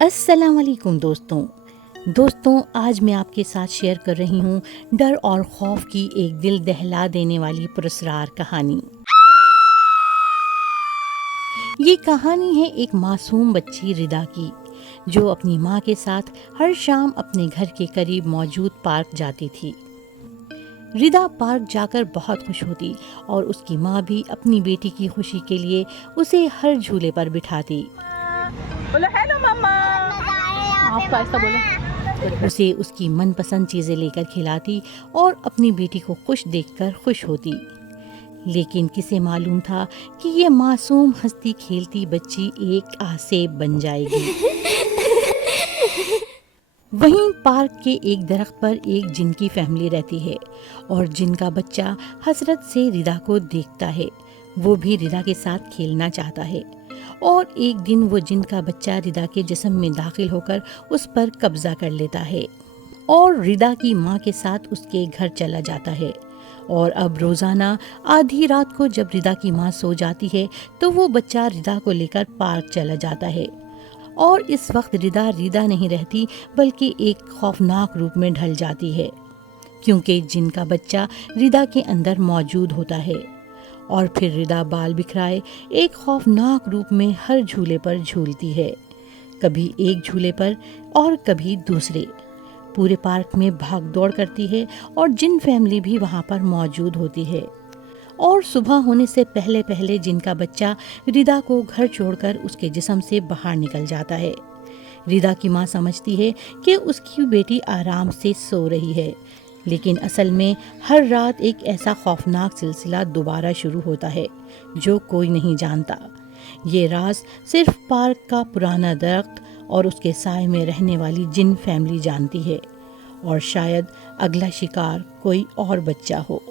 अस्सलाम वालेकुम दोस्तों, आज मैं आपके साथ शेयर कर रही हूँ डर और खौफ की एक दिल दहला देने वाली पुरस्कार कहानी। ये कहानी है एक मासूम बच्ची रिदा की, जो अपनी माँ के साथ हर शाम अपने घर के करीब मौजूद पार्क जाती थी। रिदा पार्क जाकर बहुत खुश होती और उसकी माँ भी अपनी बेटी की खुशी के लिए उसे हर झूले पर बिठाती। बोलो हेलो मम्मा। आपका ऐसा बोलो। उसे उसकी मनपसंद चीज़ें लेकर खिलाती और अपनी बेटी को खुश देखकर खुश होती। लेकिन किसे मालूम था कि ये मासूम हंसती खेलती बच्ची एक आसेब बन जाएगी। वहीं पार्क के एक दरख्त पर एक जिन की फैमिली रहती है और जिन का बच्चा हसरत से रिदा को देखता है। वो भी रिदा के साथ खेलना चाहता है और एक दिन वो जिन का बच्चा रिदा के जिस्म में दाखिल होकर उस पर कब्जा कर लेता है और रिदा की माँ के साथ उसके घर चला जाता है। और अब रोज़ाना आधी रात को जब रिदा की माँ सो जाती है तो वो बच्चा रिदा को लेकर पार्क चला जाता है। और इस वक्त रिदा नहीं रहती, बल्कि एक खौफनाक रूप में ढल जाती है, क्योंकि जिन का बच्चा रिदा के अंदर मौजूद होता है। और फिर रिदा बाल बिखराए एक खौफनाक रूप में हर झूले पर झूलती है, कभी एक झूले पर और कभी दूसरे। पूरे पार्क में भाग दौड़ करती है और जिन फैमिली भी वहाँ पर मौजूद होती है। और सुबह होने से पहले पहले जिनका बच्चा रिदा को घर छोड़कर उसके जिस्म से बाहर निकल जाता है। रिदा की माँ समझती है कि उसकी बेटी आराम से सो रही है, लेकिन असल में हर रात एक ऐसा खौफनाक सिलसिला दोबारा शुरू होता है जो कोई नहीं जानता। ये राज सिर्फ पार्क का पुराना दरख्त और उसके साए में रहने वाली जिन फैमिली जानती है, और शायद अगला शिकार कोई और बच्चा हो।